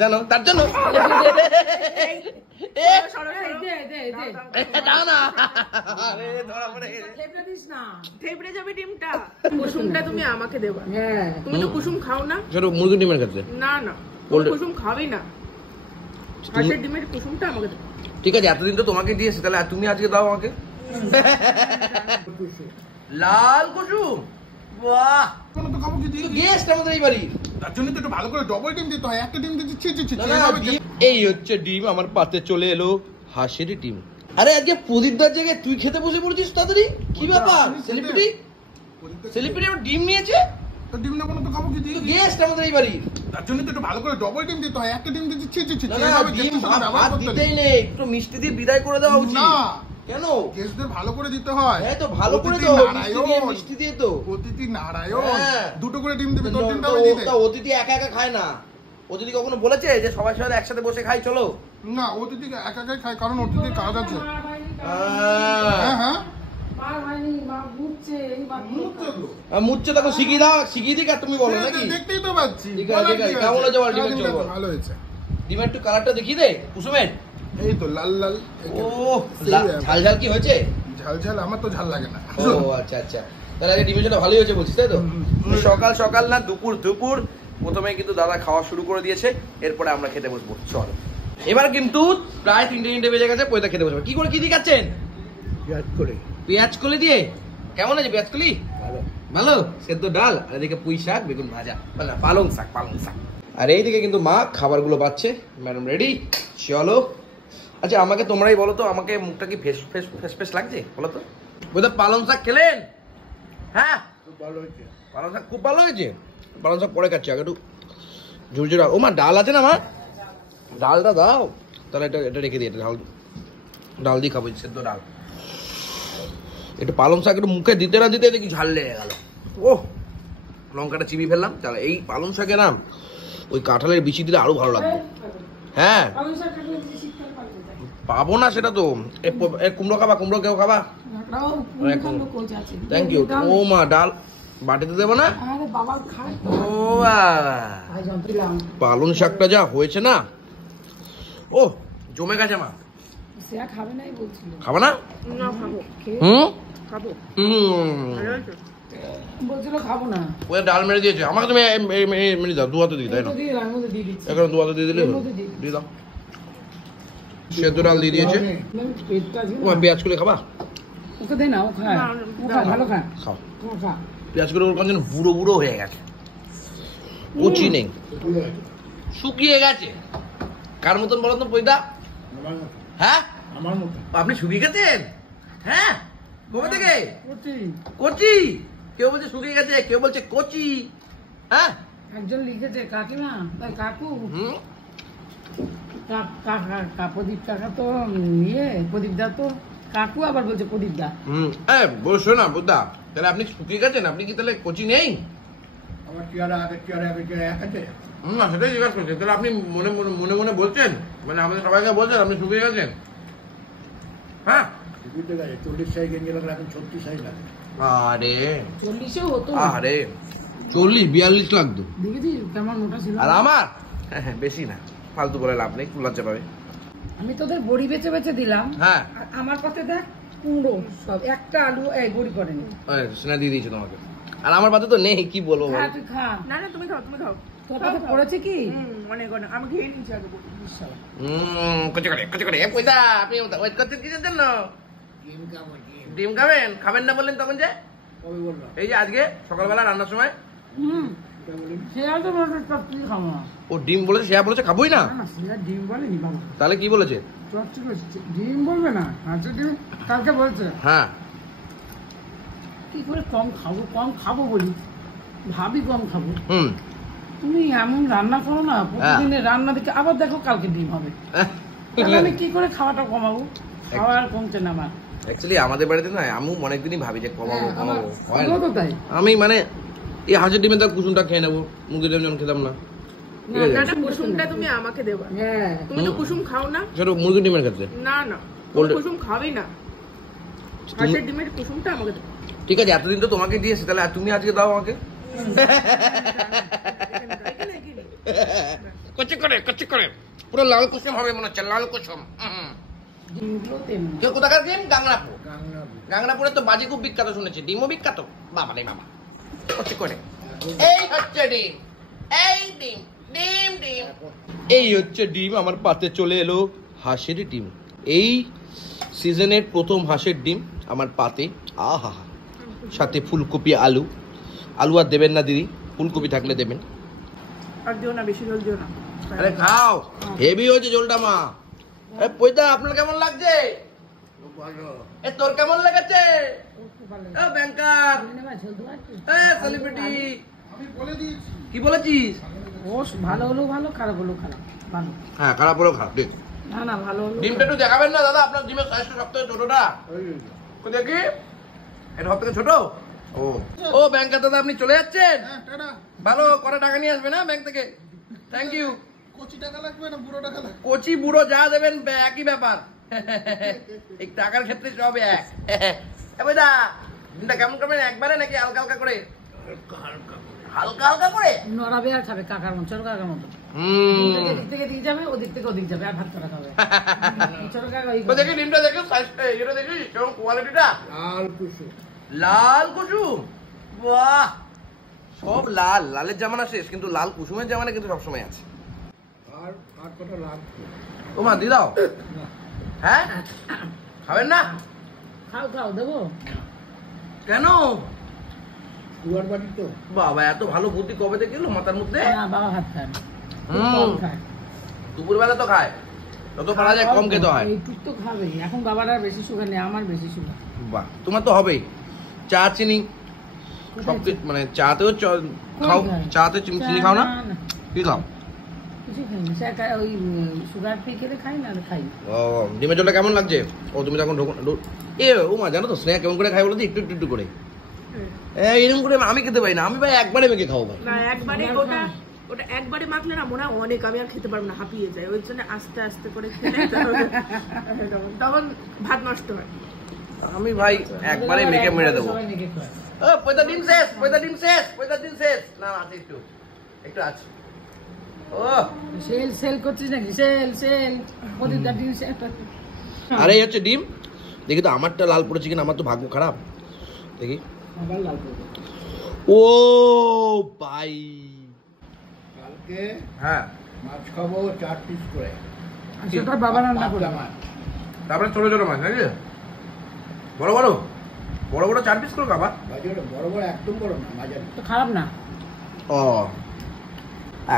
জানো তার জন্য কুসুমটা তুমি আমাকে দেবা। তুমি তো কুসুম খাও না। মুরগির ডিমের ক্ষেত্রে না না কুসুম খাবি না, হাঁসের ডিমের কুসুমটা আমাকে দেবা। ঠিক আছে, এতদিন তো তোমাকে দিয়েছি, তাহলে তুমি আজকে দাও আমাকে লাল কুসুম। বাহ, গেস্ট আমাদের এই বাড়ি, তার জন্য তো একটু ভালো করে ডবল ডিম দিতে হয়। একটা ডিম দিচ্ছি। এই হচ্ছে ডিম আমার পাতে চলে এলো, হাঁসের ডিম। আরে আজকে প্রদীপদার জায়গায় তুই খেতে বসে পড়েছিস তাড়াতাড়ি, কি ব্যাপার? সেলিব্রিটি আমার ডিম নিয়েছে, ডিম নেবো না তো খাবো কি? গেস্ট আমাদের এই বাড়ি, তার জন্য তো একটু ভালো করে ডবল ডিম দিতে হয়। একটা ডিম দিচ্ছি। দিতেই নেই, একটু মিষ্টি দিয়ে বিদায় করে দেওয়া উচিত। কেন? গেস্টদের ভালো করে দিতে হয়। হ্যাঁ তো ভালো করে দাও, মিষ্টি দিয়ে তো। অতিথি নারায়ণ, দুটো করে ডিম দিবি। অতিথি একা একা খায় না। অতিথি কখনো বলেছে যে সবাই সবাই একসাথে বসে খাই চলো? না, অতিথি একা একাই খায়, কারণ অতিথির কাজ আছে। মুচ্ছে তখন শিখিয়ে দাও, শিখিয়ে দিক আর তুমি বলো নাকি? দেখতেই তো পাচ্ছি। ঠিক আছে কেমন হয়েছে বল? ডিমের চল, ভালো হয়েছে। ডিমের একটু কালারটা দেখিয়ে দে কুসুমের। এই তো লাল লাল। ও ঝাল ঝাল কি হয়েছে? ঝাল ঝাল আমার তো ঝাল লাগে না। ও আচ্ছা আচ্ছা, তাহলে আগে ডিমের জন্য ভালোই হয়েছে বলছিস তাই তো? সকাল সকাল না দুপুর প্রথমে কিন্তু দাদা খাওয়া শুরু করে দিয়েছে, এরপরে আমরা খেতে বসবো। চল এবার কিন্তু প্রায় 3টে বেজে গেছে, পয়তা খেতে বসবো। কি করে কি দিয়ে খাচ্ছেন? পেঁয়াজ কলি দিয়ে। কেমন আছে পেঁয়াজ কলি? ভালো। সেদ্ধ ডাল আর এদিকে পুঁই শাক বেগুন ভাজা, পালং শাক। আর এইদিকে কিন্তু মা খাবারগুলো পাচ্ছে। ম্যাডাম রেডি, চলো। আচ্ছা আমাকে তোমরাই বলো তো, আমাকে মুখটা কি ফেস লাগছে বলো তো? বোধহয় পালং শাক খেলেন? হ্যাঁ পালং শাক খুব ভালো হয়েছে। পালং শাক পরে খাচ্ছি, আগে একটু ঝুরঝুরা। ও মা ডাল আছে না মা? ডালটা দাও তাহলে, এটা রেখে দিই। ডাল দিয়ে খাবো, সেদ্ধ ডাল। একটু পালং শাক একটু মুখে দিতে না দিতে দেখি ঝাল লেগে গেল। ও লঙ্কাটা চিবি ফেললাম। তাহলে এই পালং শাকে না ওই কাঁঠালের বিচি দিলে আরো ভালো লাগবে। হ্যাঁ পাবো না সেটা তো। কুমড়ো খাবা? কুমড়ো কেউ খাবা? Thank you. ও মা ডাল বাটিতে দেবো না? ও পালং শাকটা যা হয়েছে না, ও জমে গেছে মা। খাবা না? ডাল মেরে দিয়েছে আমাকে, তুমি মেরে দাও, 2 হাতে দিয়ে দাও। এখন 2 হাতে দিয়ে দিলে দিয়ে দাও। সেদ্ধ ডাল দিয়ে দিয়েছে। পেঁয়াজ করে খাবা? খাও। পেঁয়াজ করে ওর কারণ বুড়ো বুড়ো হয়ে গেছে, কুচি নেই, শুকিয়ে গেছে। কার মতন বলো তো পয়দা? হ্যাঁ আপনি শুকিয়ে গেছেন? হ্যাঁ কবে থেকে? কচি। কেউ বলছে শুকিয়ে গেছে, কেউ বলছে কচি। হ্যাঁ একজন লিখেছে কাকিমা, কাকু, প্রদীপ কাকা তো প্রদীপ দা তো কাকু, আবার বলছে প্রদীপ দা। বলছো না বুদ্ধা, তাহলে আপনি শুকিয়ে গেছেন? আপনি কি তাহলে কচি নেই? আমার চেয়ারা এক আছে না, সেটাই জিজ্ঞাসা করছি। তাহলে আপনি মনে মনে বলছেন, মানে আমাদের সবাইকে বলছেন আপনি শুকিয়ে গেছেন? হ্যাঁ 40 সাইজ গেঞ্জি লাগলে এখন 36 সাইজ লাগে। আরে 40-এও হতো। আরে 40-42 লাগতো। দেখেছি কেমন মোটা ছিল। আর আমার হ্যাঁ বেশি না, ফালতু বলে লাভ নেই, লজ্জা পাবে। আমি তোদের বড়ি বেচে বেচে দিলাম। হ্যাঁ আমার পাতে দেখ কুমড়ো সব, একটা আলু বড়ি করেনি। সেনা দিয়ে দিয়েছে তোমাকে, আর আমার পাতে তো নেই, কি বলবো? তুই খা। না তুমি খাও। তোর পাতে পড়েছে কি? অনেক আমি খেয়ে নিচ্ছি আগে। কচি করে পয়দা আপনি ওয়েট করছেন কিসের জন্য? ডিম খাবেন? খাবেন না বললেন তখন যে? এই যে আজকে সকালবেলা রান্নার সময় ও ডিম বলেছে, সে বলেছে খাবোই না। ডিম বলেনি বাবা। তাহলে কি বলেছে? ডিম বলবে না, ডিম কালকে বলছে। হ্যাঁ কি করে কম খাবো বলি, ভাবি কম খাবো। তুমি এমন রান্না করো না, প্রতিদিনের রান্না দেখে আবার দেখো কালকে ডিম হবে। তাহলে আমি কি করে খাওয়াটা কমাবো? খাওয়া আর কমছে না আমার। অ্যাকচুয়ালি আমাদের বাড়িতে না আমি অনেকদিনই ভাবি যে কমাবো। তাই আমি মানে এই হাঁসের ডিমের তার কুসুমটা খেয়ে নেবো, মুরগির ডিম যখন খেতাম না। কুসুমটা তুমি আমাকে দেবা। তুমি তো কুসুম খাও না। সেটা মুরগির ডিমের ক্ষেত্রে? না কুসুম খাবি না, হাঁসের ডিমের কুসুমটা আমাকে দেবা। ঠিক আছে, এতদিন তো তোমাকে দিয়েছি, তাহলে তুমি আজকে দাও আমাকে। কচি করে পুরো লাল কুসুম হবে মনে হচ্ছে, লাল কুসুম। ডিমগুলো তেমনি। কেউ কোথাকার ডিম? গাংনাপুর। গাংনাপুর। গাংনাপুরে তো বাজি খুব বিখ্যাত শুনেছি, ডিমও বিখ্যাত। বাবা রে বাবা, কচি করে। এই হচ্ছে ডিম, এই ডিম, ডিম ডিম। এই হচ্ছে ডিম, আমার পাতে চলে এলো হাঁসের ডিম। এই সিজনের প্রথম হাঁসের ডিম আমার পাতে। আহা, সাথে ফুলকপি, আলু। আলু আর দেবেন না দিদি, ফুলকপি থাকলে দেবেন। আর দিও না, বেশি জল দিও না। আরে খাও, হেভি হয়েছে ঝোলটা মা। পয়দা আপনার কেমন লাগছে? খুব ভালো। এ তোর কেমন লেগেছে? ও খুব ভালো এ লাগে। ব্যাংকার, নেবা ঝোল দেওয়া একটু? এ সেলিব্রিটি, আমি বলে দিয়েছি। কি বলেছিস? ও ভালো হলেও ভালো, খারাপ হলেও খারাপ। ভালো। হ্যাঁ, খারাপ হলেও খারাপ, ঠিক। না না, ভালো হলেও ডিমটা একটু দেখাবেন না দাদা? আপনার ডিমের সাইজটা সবথেকে ছোটটা। ওই যে। কই দেখি, এটা সবথেকে ছোট। ও ও ব্যাংকার দাদা, আপনি চলে যাচ্ছেন? হ্যাঁ, টাটা। ভালো করে টাকা নিয়ে আসবেন না ব্যাংক থেকে। Thank you. কচি টাকা লাগবে না বুড়ো টাকা লাগবে? কচি বুড়ো যা দেবেন একই ব্যাপার। এই টাকার ক্ষেত্রে সব এক। এ বইদা, ডিমটা কেমন করবেন? একবারে নাকি হালকা হালকা করে? হালকা হালকা করে। নড়াবে আর খাবে কাকার মতো, ছোট কাকার মতো। এদিক থেকে এদিক যাবে, ওদিক থেকে ওদিক যাবে, আর ভাত করা খাবে। ছোট কাকা ওই তো দেখি ডিমটা, দেখি সাইজটা, এটা দেখি কেমন কোয়ালিটিটা। লাল কুসুম। লাল কুসুম, বাহ! সব লাল, লালের জামানা শেষ, কিন্তু লাল কুসুমের জামানা কিন্তু সবসময় আছে। আর আর কত লাল? ও মা, দিয়ে দাও। হ্যাঁ, খাবেন না? খাও খাও, দেবো। কেন? দুয়ার বাড়ি তো। বাবা, এত ভালো বুদ্ধি কবে থেকে এলো মাথার মধ্যে? না, বাবা ভাত খায় না। খুব হুম। কম খায়। দুপুরবেলা তো খায়, যত পারা যায় কম খেতে হয়। এইটুক তো খাবেই। এখন বাবার আর বেশি সুগার নেই, আমার বেশি সুগার। বাহ, তোমার তো হবেই। চা চিনি সব মানে চাতেও খাও, চাতে চিনি খাও না? কি খাও? কিছু খাই না, সে একা ওই সুগার ফ্রি খেলে খাই না, খাই না। ও, ডিমের ঝোলটা কেমন লাগছে? ও তুমি তখন ও মা, জানো তো স্নেহা কেমন করে খাই বলো তো? একটু একটু একটু করে। এরকম করে আমি খেতে পারি না, আমি ভাই একবারে মেখে খাবো ভাই। না, একবারে ওটা ওটা একবারে মাখলে না মনে হয় অনেক, আমি আর খেতে পারবো না, হাঁপিয়ে যায়। ওই জন্য আস্তে আস্তে করে খেলে তখন ভাত নষ্ট হয়। আমি ভাই একবারে মেখে মেরে দেবো। সবাই মেখে খায়। ও পয়দা ডিম শেষ, পয়দা ডিম শেষ, পয়দা ডিম শেষ। না আছে, একটু একটু আছে। ও সেল সেল করছিস নাকি? সেল সেল ওদের দাদিন সেল। আরে এই হচ্ছে ডিম। দেখি তো আমারটা লাল পড়েছে কিনা, আমার তো ভাগ্য খারাপ। দেখি। আবার লাল করে। ও ভাই, কালকে হ্যাঁ, মাছ খাবো 4 পিস করে। সেটা বাবা রান্না করে। পাতলা মাছ। তারপরে ছোট ছোট মাছ নাকি? বড় বড় বড় বড় 4 পিস করে খাবা? বাজারে বড় বড়, একদম বড় না, মাঝারি। তো খারাপ না। ও,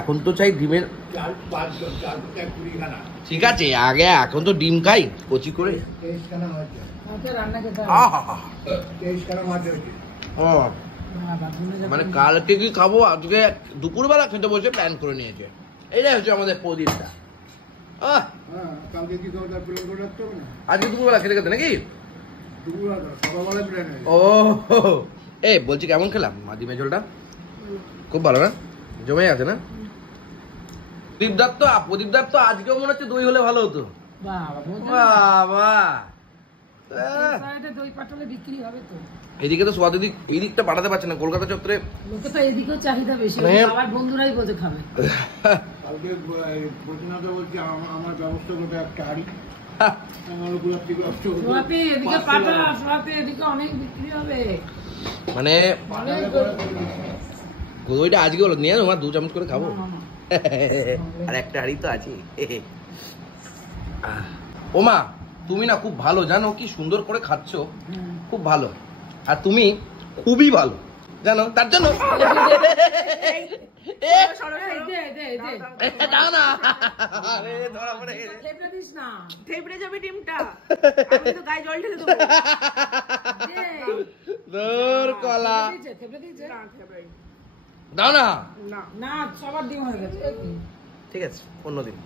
এখন তো চাই ডিমের। 4-5 4 20 খানা। ঠিক আছে, আগে এখন তো ডিম খাই কচি করে। 23 খানা হয়েছে। ওকে রান্না খেতে আহা, 23 খানা মাছ হয়েছে। ও মানে কালকে কি খাবো, আজকে দুপুরবেলা খেতে বসে প্ল্যান করে নিয়েছে। এইটাই হচ্ছে আমাদের প্রদীপটা। হ্যাঁ, কালকে কি খাবো তার প্ল্যান করে রাখতে হবে না? আজকে দুপুরবেলা খেতে খেতে নাকি? দুপুরবেলা সকালবেলা প্ল্যান হয়েছে। ও এই বলছি, কেমন খেলাম মা ডিমের ঝোলটা? খুব ভালো না? জমে আছে না? প্রদীপদার তো আজকেও মনে হচ্ছে দই হলে ভালো হতো। বাবা, দই পাঠালে বিক্রি হবে তো। এদিকে তো সোয়াদ এই দিকটা পাঠাতে পারছে না, কলকাতা চত্বরে। লোকে তো এদিকেও চাহিদা বেশি, মানে- আমার বন্ধুরাই বলতে খাবে। কালকে প্রতিনাথ বলছে আমার ব্যবস্থা করবে একটা হাড়ি। আমার উপর থেকে কষ্ট হতো। সোয়াতে এদিকে পাঠা, সোয়াতে এদিকে অনেক বিক্রি হবে। মানে অনেক দইটা আজকে হলো, নিয়ে তোমার 2 চামচ করে খাবো। না, না, না। আর একটা হাড়ি তো আছে। ওমা, তুমি না খুব ভালো, জানো কি সুন্দর করে খাচ্ছ, হুম। খুব ভালো। আর তুমি খুবই ভালো, জানো, তার জন্য দাও না। আরে ধরা পড়ে গেছে। থেপড়ে দিস না। থেবড়ে যাবে ডিমটা, আমি তো গায়ে জল ঢেলে দেবো। দূর কলা, থেপড়ে দিয়েছে? না, থেবড়াই দাও না। না। না, সবার ডিম হয়ে গেছে। ঠিক আছে, অন্যদিন।